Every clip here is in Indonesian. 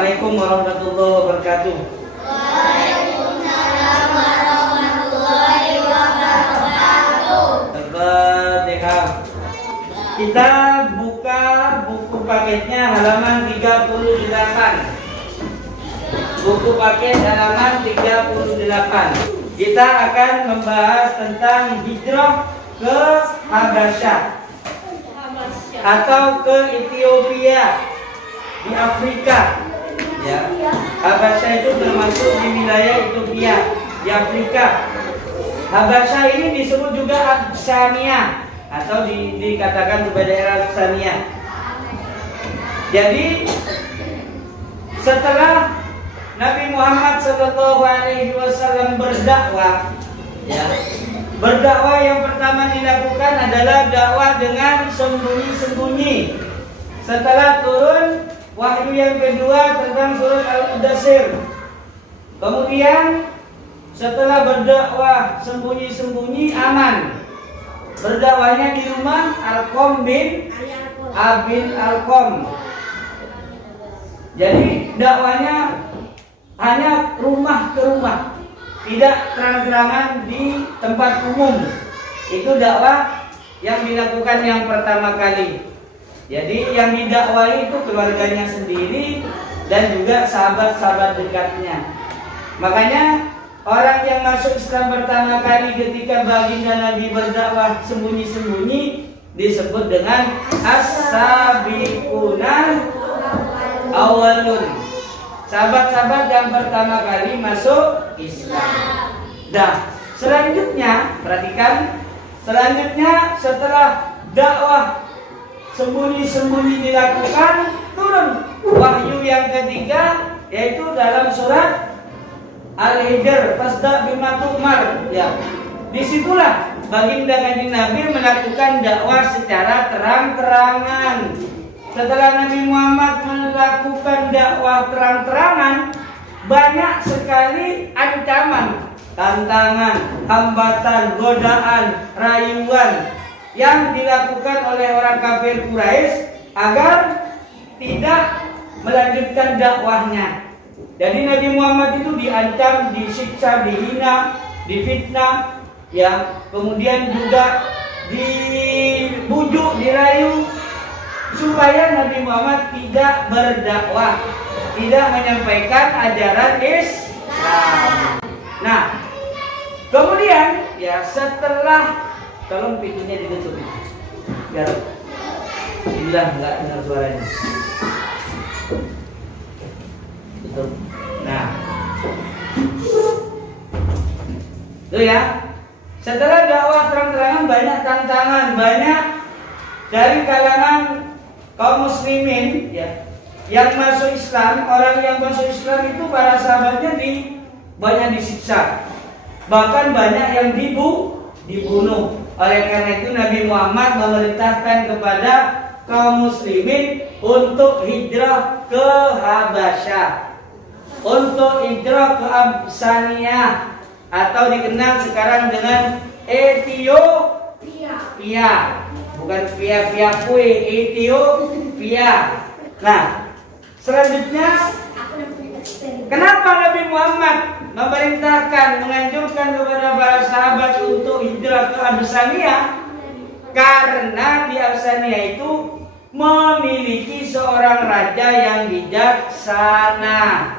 Assalamualaikum warahmatullahi wabarakatuh. Waalaikumsalam warahmatullahi wabarakatuh. Al-Fatihah. Kita buka buku paketnya halaman 38. Buku paket halaman 38. Kita akan membahas tentang hijrah ke Habasyah atau ke Ethiopia di Afrika. Ya, Habasyah itu termasuk di wilayah Ethiopia di Afrika. Habasyah ini disebut juga Abyssinia atau dikatakan sebagai daerah Abyssinia. Jadi setelah Nabi Muhammad SAW berdakwah, ya, berdakwah yang pertama dilakukan adalah dakwah dengan sembunyi-sembunyi. Setelah turun wahyu yang kedua tentang surat Al-Mudaththir. Kemudian setelah berdakwah sembunyi-sembunyi aman. Berdakwahnya di rumah Al-Qom bin Abin Al-Qom. Jadi dakwahnya hanya rumah ke rumah, tidak terang-terangan di tempat umum. Itu dakwah yang dilakukan yang pertama kali. Jadi yang didakwai itu keluarganya sendiri dan juga sahabat-sahabat dekatnya. Makanya orang yang masuk Islam pertama kali ketika baginda Nabi berdakwah sembunyi-sembunyi disebut dengan as-sabiqunal awwalun. Sahabat-sahabat yang pertama kali masuk Islam. Nah, selanjutnya perhatikan, selanjutnya setelah dakwah sembunyi-sembunyi dilakukan, turun wahyu yang ketiga, yaitu dalam surat Al-Hijr, fasda bima tu'mar. Ya, disitulah baginda Kanjeng Nabi melakukan dakwah secara terang-terangan. Setelah Nabi Muhammad melakukan dakwah terang-terangan, banyak sekali ancaman, tantangan, hambatan, godaan, rayuan yang dilakukan oleh orang kafir Quraisy agar tidak melanjutkan dakwahnya. Jadi Nabi Muhammad itu diancam, disiksa, dihina, difitnah, ya, kemudian juga dibujuk, dirayu supaya Nabi Muhammad tidak berdakwah, tidak menyampaikan ajaran Islam. Nah, kemudian ya setelah, tolong pintunya ditutup, biar bilang nggak dengar suaranya. Tutup. Nah, itu ya. Setelah dakwah terang-terangan, banyak tantangan, banyak dari kalangan kaum muslimin, ya, yang masuk Islam. Orang yang masuk Islam itu para sahabatnya banyak disiksa, bahkan banyak yang dibunuh. Oleh karena itu Nabi Muhammad memerintahkan kepada kaum muslimin untuk hijrah ke Habasyah, untuk hijrah ke Abyssinia atau dikenal sekarang dengan Ethiopia. Bukan via kue, Ethiopia. Nah, selanjutnya, kenapa Nabi Muhammad memerintahkan, menganjurkan kepada para sahabat untuk hijrah ke Abyssinia? Karena di Abyssinia itu memiliki seorang raja yang bijaksana,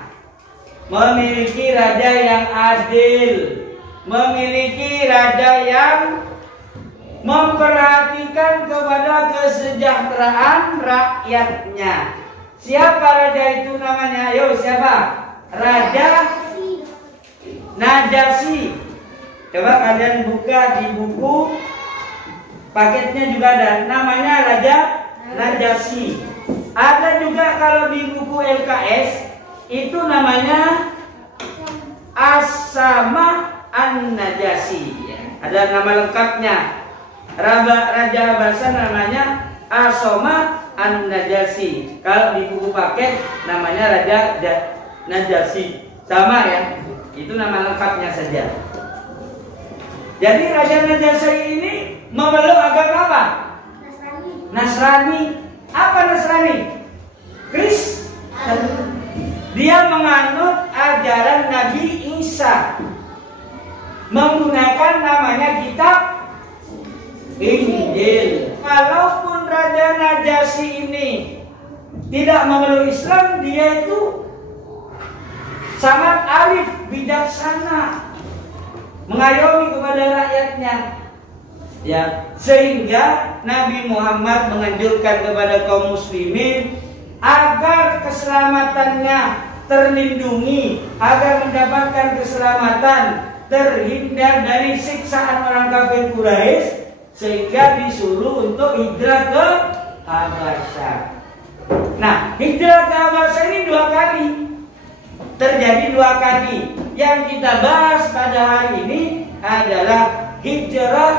memiliki raja yang adil, memiliki raja yang memperhatikan kepada kesejahteraan rakyatnya. Siapa raja itu namanya? Ayo, siapa? Raja Najasyi. Coba kalian buka di buku paketnya juga ada, namanya Raja Najasyi. Ada juga kalau di buku LKS itu namanya As-Sama An-Najasyi. Ada nama lengkapnya. Raja Habasyah namanya As-Sama An-Najasyi. Kalau di buku paket namanya Raja Najasyi. Sama ya. Itu nama lengkapnya saja. Jadi Raja Najasyi ini memeluk agama apa? Nasrani. Apa Nasrani? Kristen. Dia menganut ajaran Nabi Isa, menggunakan namanya kitab Injil. Walaupun Raja Najasyi ini tidak memeluk Islam, dia itu sangat arif, bijaksana, mengayomi kepada rakyatnya. Ya, sehingga Nabi Muhammad menganjurkan kepada kaum muslimin agar keselamatannya terlindungi, agar mendapatkan keselamatan, terhindar dari siksaan orang kafir Quraisy, sehingga disuruh untuk hijrah ke Habasyah. Nah, hijrah ke Habasyah ini 2 kali. Terjadi 2 kali. Yang kita bahas pada hari ini adalah hijrah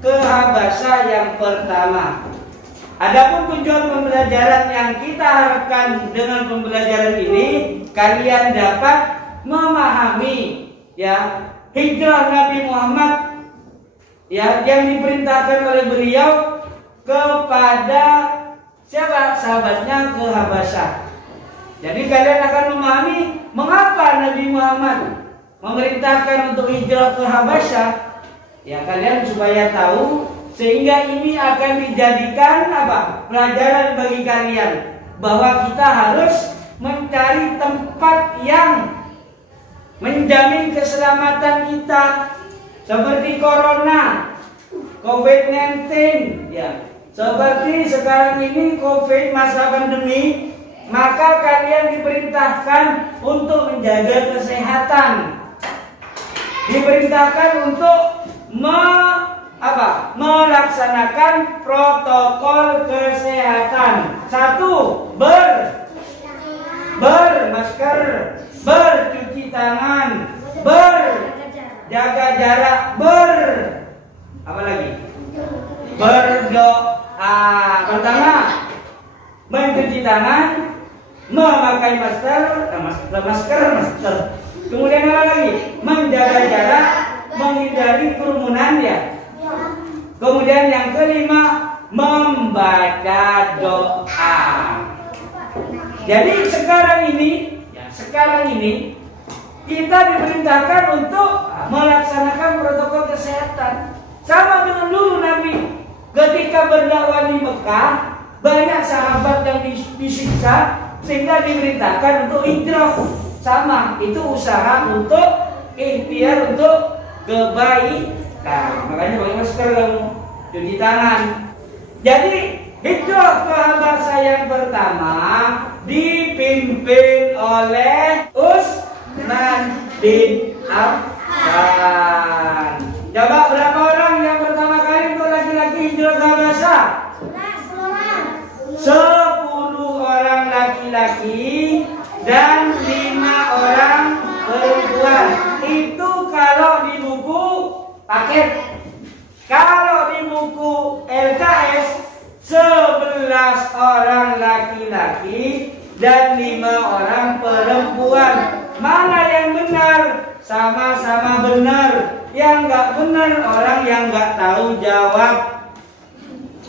ke Habasyah yang pertama. Adapun tujuan pembelajaran yang kita harapkan dengan pembelajaran ini, kalian dapat memahami ya hijrah Nabi Muhammad ya yang diperintahkan oleh beliau kepada siapa? Sahabatnya ke Habasyah. Jadi kalian akan memahami mengapa Nabi Muhammad memerintahkan untuk hijrah ke Habasyah. Ya, kalian supaya tahu, sehingga ini akan dijadikan apa? Pelajaran bagi kalian bahwa kita harus mencari tempat yang menjamin keselamatan kita, seperti corona, COVID-19 ya. Seperti sekarang ini COVID, masa pandemi, maka kalian diperintahkan untuk menjaga kesehatan. Diperintahkan untuk melaksanakan protokol kesehatan. 1, bermasker, bercuci tangan, berjaga jarak, apa lagi? Berdoa. Pertama, mencuci tangan, memakai masker. Kemudian apa lagi? Menjaga jarak, menghindari kerumunan ya. Kemudian yang kelima, membaca doa. Jadi sekarang ini kita diperintahkan untuk melaksanakan protokol kesehatan. Sama dengan dulu Nabi ketika berdakwah di Mekah, banyak sahabat yang disiksa sehingga diperintahkan untuk hijrah. Sama, itu usaha untuk ikhtiar untuk kebaikan. Makanya pakai masker kamu, cuci tangan. Jadi hijrah ke Habasyah yang pertama dipimpin oleh Utsman bin Affan. Coba berapa orang yang pertama kali untuk laki-laki hijrah ke Habasyah? 10 orang laki-laki dan 5 orang perempuan. Itu kalau di buku paket. Kalau di buku LKS 11 orang laki-laki dan 5 orang perempuan. Mana yang benar? Sama-sama benar. Yang nggak benar orang yang nggak tahu jawab.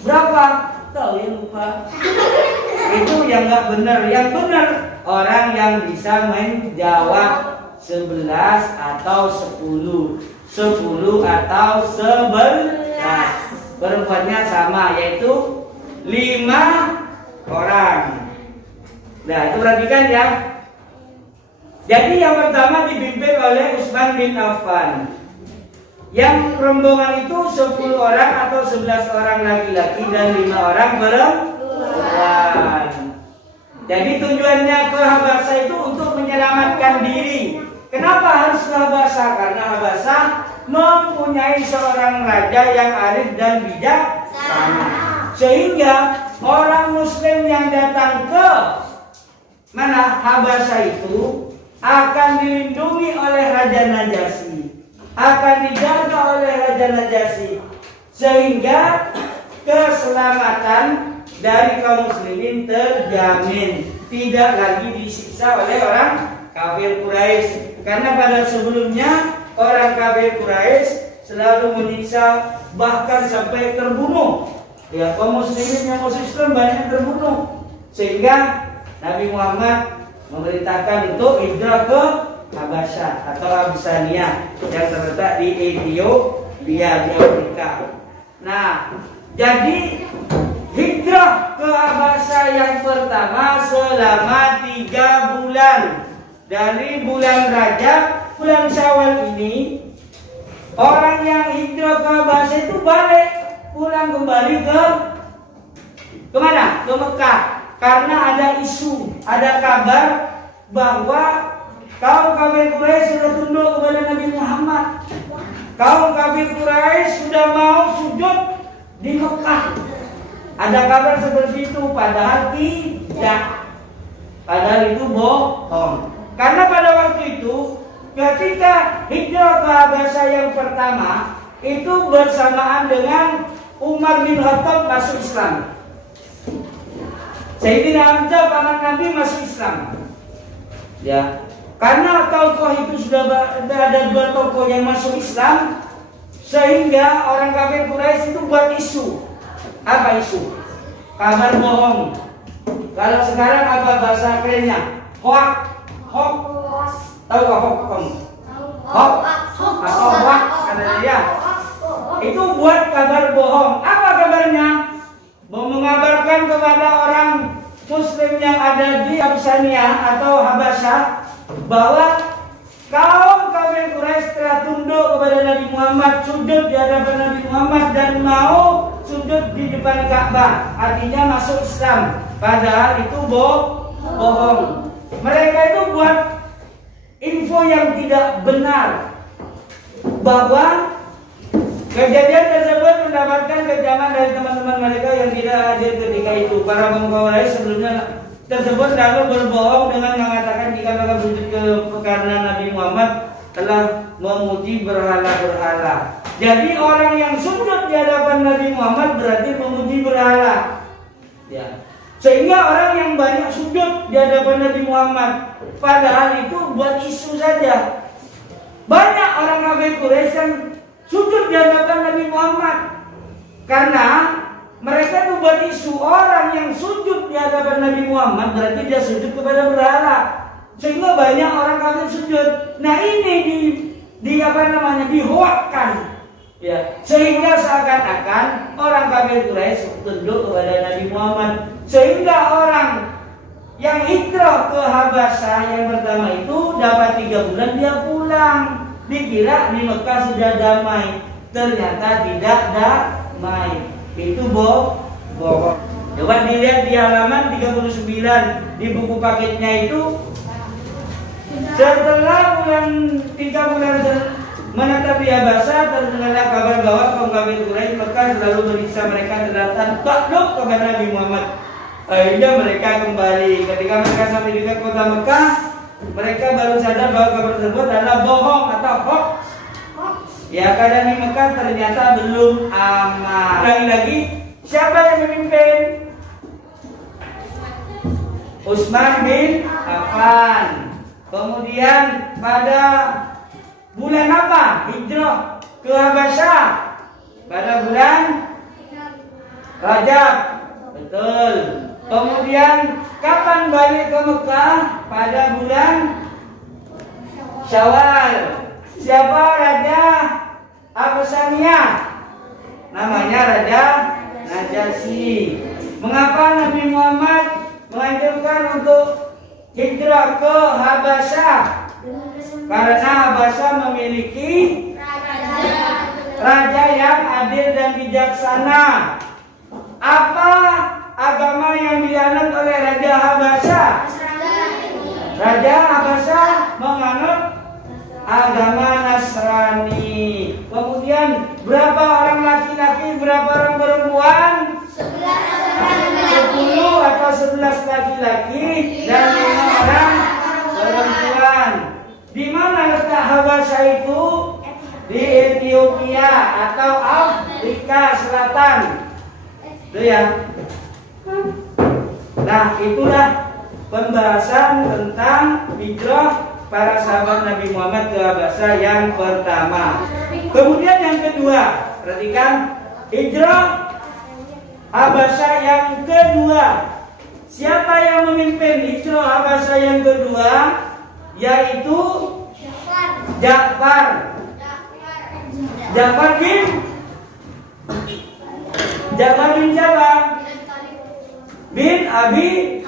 Berapa? Tahu ya, lupa. Itu yang nggak benar. Yang benar orang yang bisa menjawab 11 atau 10. 10 atau 11. Perempuannya sama, yaitu 5 orang. Nah, itu perhatikan ya. Jadi yang pertama dipimpin oleh Utsman bin Affan. Yang rombongan itu 10 orang atau 11 orang laki-laki dan 5 orang perempuan. Jadi tujuannya ke Habasyah itu untuk menyelamatkan diri. Kenapa harus ke Habasyah? Karena Habasyah mempunyai seorang raja yang arif dan bijaksana. Sehingga orang muslim yang datang ke mana Habasyah itu akan dilindungi oleh Raja Najasyi, akan dijaga oleh Raja Najasyi, sehingga keselamatan dari kaum muslimin terjamin, tidak lagi disiksa oleh orang kafir Quraisy. Karena pada sebelumnya orang kafir Quraisy selalu menyiksa, bahkan sampai terbunuh. Ya, kaum muslimin yang masuk Islam banyak terbunuh, sehingga Nabi Muhammad memerintahkan untuk hijrah ke Habasyah atau Abyssinia yang terletak di Ethiopia di Afrika. Nah, jadi hijrah ke Habasyah yang pertama selama 3 bulan. Dari bulan Rajab, bulan Syawal ini, orang yang hijrah ke Habasyah itu balik pulang kembali ke mana? Ke Mekah. Karena ada isu, ada kabar bahwa kaum kafir Quraisy sudah tunduk kepada Nabi Muhammad. Kaum kafir Quraisy sudah mau sujud di Mekah. Ada kabar seperti itu, padahal tidak. Padahal itu bohong. Karena pada waktu itu, ketika hijrah ke Habasyah yang pertama, itu bersamaan dengan Umar bin Khattab masuk Islam. Sayyidina Hamzah paman Nabi masuk Islam. Ya, karena tokoh itu sudah ada 2 tokoh yang masuk Islam, sehingga orang kafir Quraisy itu buat isu. Apa isu? Kabar bohong. Kalau sekarang apa bahasa kerennya? Hoax. Tahu gak hoax kamu? Hoax atau hoax kata dia. Itu buat kabar bohong. Apa kabarnya? Mau mengabarkan kepada orang Muslim yang ada di Abyssinia atau Habasyah bahwa kaum kafir Quraisy telah tunduk kepada Nabi Muhammad, sujud di hadapan Nabi Muhammad dan mau sujud di depan Ka'bah, artinya masuk Islam. Padahal itu bohong. Mereka itu buat info yang tidak benar bahwa kejadian tersebut mendapatkan kecaman dari teman-teman mereka yang tidak hadir ketika itu. Para pemuka Quraisy sebelumnya tersebut lalu berbohong dengan mengatakan jika mereka sujud karena Nabi Muhammad telah memuji berhala-berhala. Jadi orang yang sujud di hadapan Nabi Muhammad berarti memuji berhala. Ya. Sehingga orang yang banyak sujud di hadapan Nabi Muhammad, padahal itu buat isu saja. Banyak orang kafir Quraisy yang sujud di hadapan Nabi Muhammad karena mereka itu buat isu. Orang yang sujud di hadapan Nabi Muhammad berarti dia sujud kepada berhala, sehingga banyak orang kafir sujud. Nah ini dihoakkan, ya, sehingga seakan-akan orang kafir Quraisy tunduk kepada Nabi Muhammad, sehingga orang yang hijrah ke Habasyah yang pertama itu dapat 3 bulan dia pulang. Dikira di Mekah sudah damai, ternyata tidak damai. Itu bohong. Coba dilihat di halaman 39 di buku paketnya itu. Setelah 3 bulan menetap di Habasyah, terdengar kabar bahwa kaum kafir Quraisy Mekah selalu beriksa mereka terdapat takluk kepada Nabi Muhammad. Akhirnya mereka kembali. Ketika mereka sampai di kota Mekah, mereka baru sadar bahwa kabar tersebut adalah bohong atau hoax. Ya, keadaan di Mekah ternyata belum aman. Lagi, siapa yang memimpin? Utsman bin Affan. Kemudian pada bulan apa hijrah ke Habasyah? Pada bulan Rajab. Betul. Kemudian kapan balik ke Mekah? Pada bulan Syawal. Siapa raja Abyssinia? Namanya Raja Najasyi. Mengapa Nabi Muhammad menganjurkan untuk hijrah ke Habasyah? Karena Habasyah memiliki raja yang adil dan bijaksana. Apa agama yang dianut oleh Raja Habasyah? Raja Habasyah menganut agama Nasrani. Kemudian berapa orang laki-laki, berapa orang perempuan? 10 atau 11 laki-laki dan 5 orang perempuan. Di mana letak Habasyah itu? Di Ethiopia atau Afrika Selatan. Itu ya. Nah, itulah pembahasan tentang hijrah para sahabat Nabi Muhammad ke Habasyah yang pertama. Kemudian yang kedua, perhatikan hijrah Habasyah yang kedua siapa yang memimpin hijrah Habasyah yang kedua? Yaitu Ja'far. Ja'far bin siapa? Bin Abi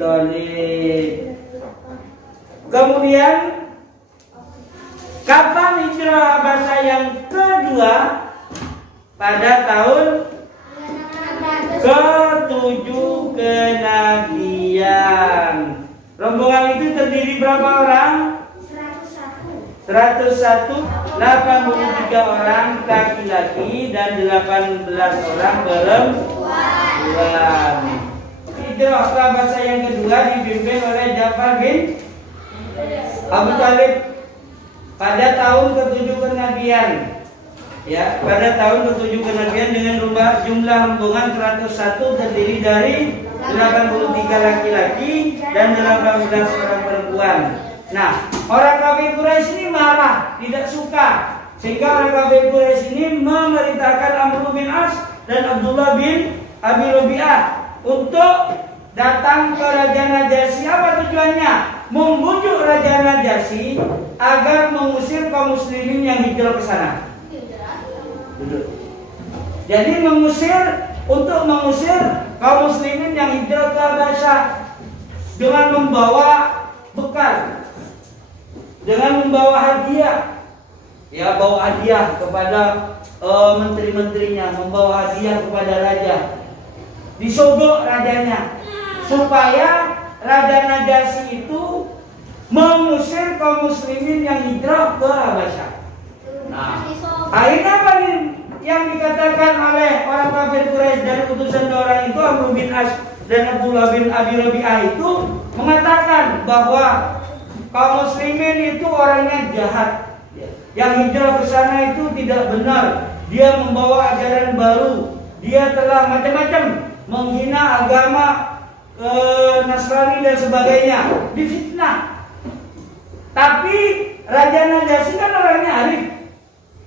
Thalib. Kemudian kapan hijrah Habasyah yang kedua? Pada tahun ke-7 kenabian. Rombongan itu terdiri berapa orang? 101, 83 orang laki-laki dan 18 orang perempuan. Hijrah Habasyah yang kedua dipimpin oleh Ja'far bin Abi Thalib pada tahun ke-7 kenabian. Ya, pada tahun ke-7 kenabian dengan jumlah rombongan 101 terdiri dari 83 laki-laki dan 18 orang perempuan. Nah, orang kafir Quraisy ini marah, tidak suka, sehingga orang kafir Quraisy ini memerintahkan Amr bin As dan Abdullah bin Abi Rabi'ah untuk datang ke Raja Najasyi. Apa tujuannya? Membujuk Raja Najasyi agar mengusir kaum muslimin yang hijrah ke sana. Jadi untuk mengusir kaum muslimin yang hijrah ke Habasyah dengan membawa bekal, dengan membawa hadiah. Ya, bawa hadiah kepada menteri-menterinya, membawa hadiah kepada raja. Disogok rajanya supaya Raja Najasyi itu mengusir kaum muslimin yang hijrah ke Habasyah. Nah, akhirnya apa nih yang dikatakan oleh orang kafir Quraisy dari utusan orang itu, Amr bin As dan Abdullah bin Abi Rabi'ah itu mengatakan bahwa kaum muslimin itu orangnya jahat. Yang hijrah ke sana itu tidak benar. Dia membawa ajaran baru. Dia telah macam-macam menghina agama Nasrani dan sebagainya. Difitnah. Tapi Raja Najasyi kan orangnya arif,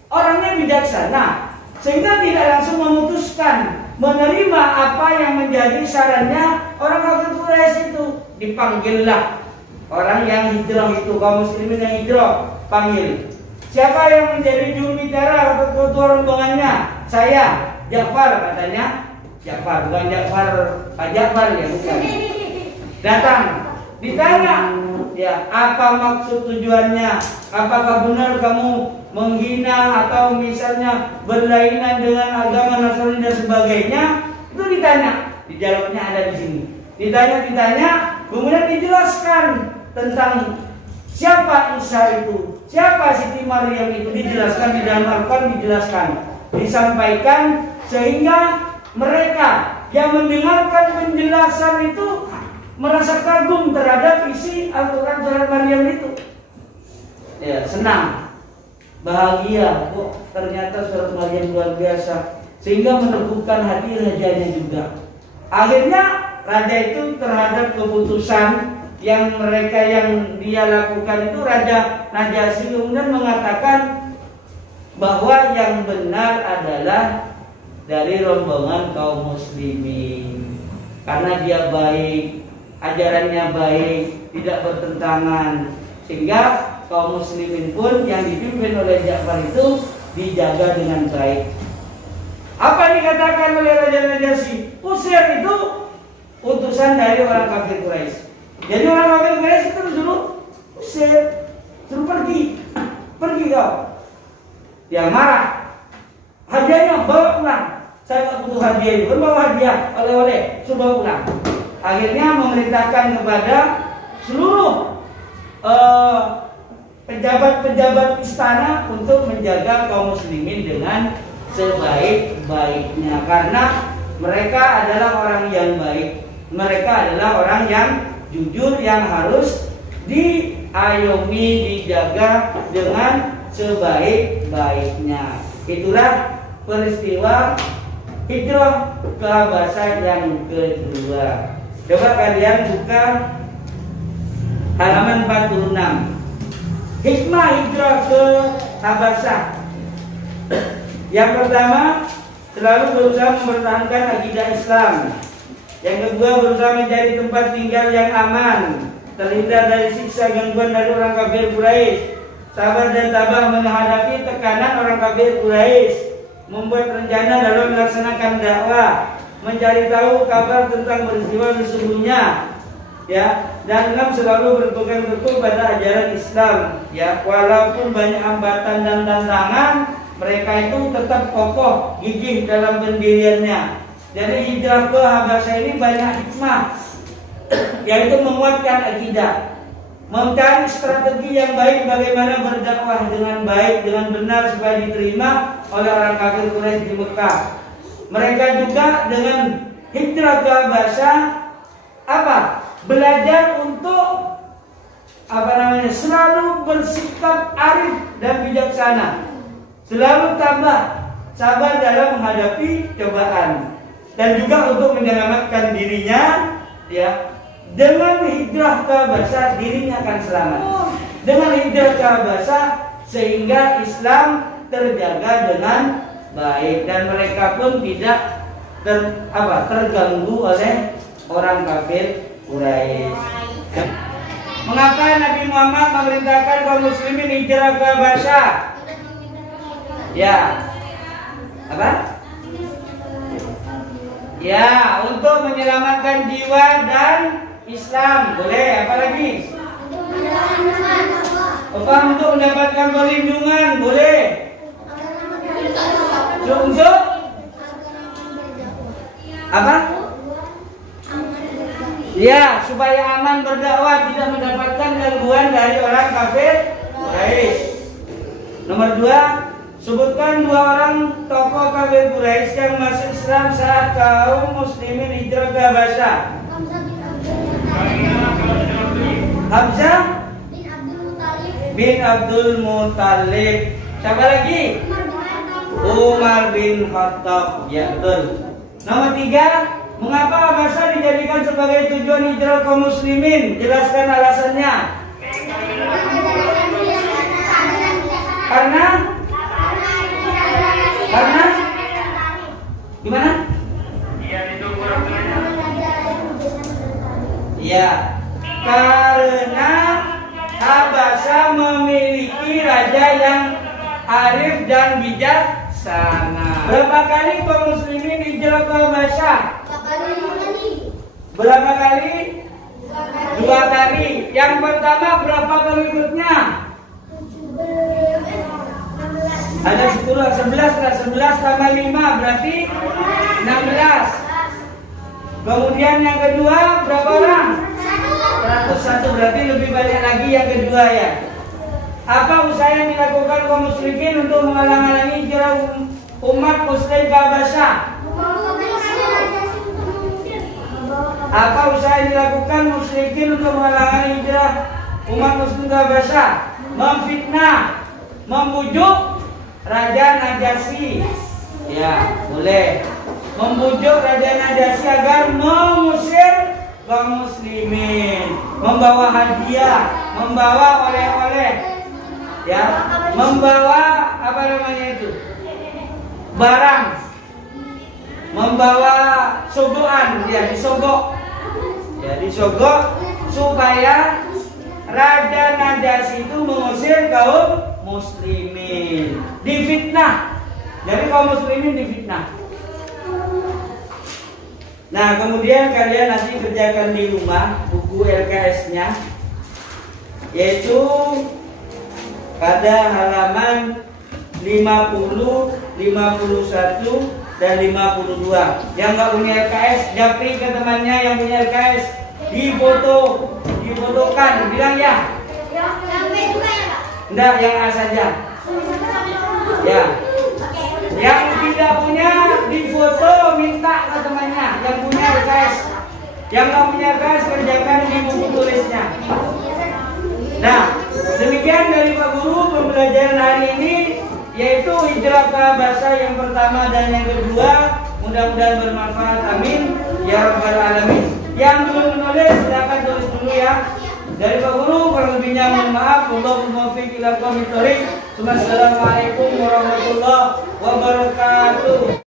orangnya bijaksana, sehingga tidak langsung memutuskan menerima apa yang menjadi sarannya orang kafir Quraisy itu. Dipanggillah orang yang hijrah itu, kaum muslimin yang hijrah, panggil. Siapa yang menjadi juru bicara atau ketua rombongannya? Saya, Ja'far, katanya. Ja'far, bukan Ja'far, Pak Ja'far ya, bukan. Datang, ditanya, ya, apa maksud tujuannya? Apakah benar kamu menghina atau misalnya berlainan dengan agama Nasrani dan sebagainya? Itu ditanya. Dijawabnya ada di sini. Ditanya, kemudian dijelaskan tentang siapa Isa itu, siapa Siti Maryam itu, dijelaskan di dalam Al-Quran, disampaikan sehingga mereka yang mendengarkan penjelasan itu merasa kagum terhadap isi Al-Quran surat Maryam itu. Ya, senang, bahagia, kok ternyata surat Maryam luar biasa, sehingga meneguhkan hati rajanya juga. Akhirnya raja itu terhadap keputusan yang dia lakukan itu, Raja Najasyi kemudian mengatakan bahwa yang benar adalah dari rombongan kaum muslimin, karena dia baik, ajarannya baik, tidak bertentangan, sehingga kaum muslimin pun yang dipimpin oleh Ja'far itu dijaga dengan baik. Apa dikatakan oleh Raja Najasyi? Usir itu utusan dari orang kafir Quraisy. Jadi orang kafir Quraisy itu disuruh usir, suruh pergi kau. Dia marah. Hadiahnya bawa pulang. Saya tak butuh hadiah itu. Bawa hadiah oleh-oleh, suruh bawa pulang. Akhirnya memerintahkan kepada seluruh pejabat-pejabat istana untuk menjaga kaum muslimin dengan sebaik-baiknya, karena mereka adalah orang yang baik, mereka adalah orang yang jujur, yang harus diayomi, dijaga dengan sebaik-baiknya. Itulah peristiwa hijrah ke Habasyah yang kedua. Coba kalian buka halaman 46. Hikmah hijrah ke Habasyah. Yang pertama, selalu berusaha mempertahankan akidah Islam. Yang kedua, berusaha mencari tempat tinggal yang aman, terhindar dari siksa gangguan dari orang kafir Quraisy. Sabar dan tabah menghadapi tekanan orang kafir Quraisy. Membuat rencana dalam melaksanakan dakwah, mencari tahu kabar tentang peristiwa sesungguhnya, ya, dan selalu berpegang teguh pada ajaran Islam, ya, walaupun banyak hambatan dan tantangan, mereka itu tetap kokoh gigih dalam pendiriannya. Jadi hijrah ke Habasyah ini banyak hikmah, yaitu menguatkan akidah, mencari strategi yang baik bagaimana berdakwah dengan baik, dengan benar supaya diterima oleh orang kafir Quraisy di Mekah. Mereka juga dengan hijrah ke Habasyah belajar untuk selalu bersikap arif dan bijaksana, selalu tabah, sabar dalam menghadapi cobaan, dan juga untuk menyelamatkan dirinya, ya. Dengan hijrah ke Habasyah dirinya akan selamat. Dengan hijrah ke Habasyah sehingga Islam terjaga dengan baik dan mereka pun tidak terganggu oleh orang kafir Quraisy. Mengapa Nabi Muhammad memerintahkan kaum muslimin hijrah ke Habasyah? Ya. Ya, untuk menyelamatkan jiwa dan Islam. Boleh, apa lagi? Untuk mendapatkan perlindungan. Boleh. Untuk apa? Ya, supaya aman berdakwah, tidak mendapatkan gangguan dari orang kafir Quraisy. Nomor 2, sebutkan 2 orang tokoh kafir Quraisy yang masuk Islam saat kaum muslimin hijrah ke Habasyah. Hamzah bin Abdul Muttalib. Siapa lagi? Umar bin Khattab. Ya, betul. Nomor 3, mengapa Habasyah dijadikan sebagai tujuan hijrah kaum muslimin? Jelaskan alasannya. Karena gimana? Ya, karena Habasyah memiliki raja yang arif dan bijaksana. Berapa kali kaum muslimin hijrah ke Habasyah? Berapa kali? 2 kali. Yang pertama berapa pengikutnya? Ada 11 tambah 5 berarti 16. Kemudian yang kedua berapa orang? 101, berarti lebih banyak lagi yang kedua, ya. Apa usaha yang dilakukan kaum musyrikin untuk menghalang-halangi hijrah umat muslim ke Habasyah? Apa usaha yang dilakukan musyrikin untuk menghalang-halangi hijrah umat muslim ke Habasyah? Memfitnah, membujuk Raja Najasyi. Ya, boleh. Membujuk Raja Najasyi agar mengusir kaum muslimin, membawa hadiah, membawa oleh-oleh, ya, membawa barang, membawa sogokan, ya, disogok supaya Raja Najasyi itu mengusir kaum muslimin, difitnah. Jadi kaum muslimin difitnah. Nah, kemudian kalian nanti kerjakan di rumah buku LKS-nya, yaitu pada halaman 50, 51, dan 52. Yang nggak punya LKS, japri ke temannya yang punya LKS, difotokan, bilang ya. Enggak, yang A saja. Ya. Yang tidak punya difoto, minta ke temannya yang punya LKS. Yang nggak punya LKS kerjakan di buku tulisnya. Nah, demikian dari Pak Guru pembelajaran hari ini, yaitu hijrah ke Habasyah yang pertama dan yang kedua. Mudah-mudahan bermanfaat, amin ya rabbal alamin. Yang belum menulis silakan tulis dulu ya. Dari Pak Guru, kurang lebihnya mohon maaf. Wallahul muwaffiq ila aqwamit thoriq. Wassalamualaikum warahmatullahi wabarakatuh.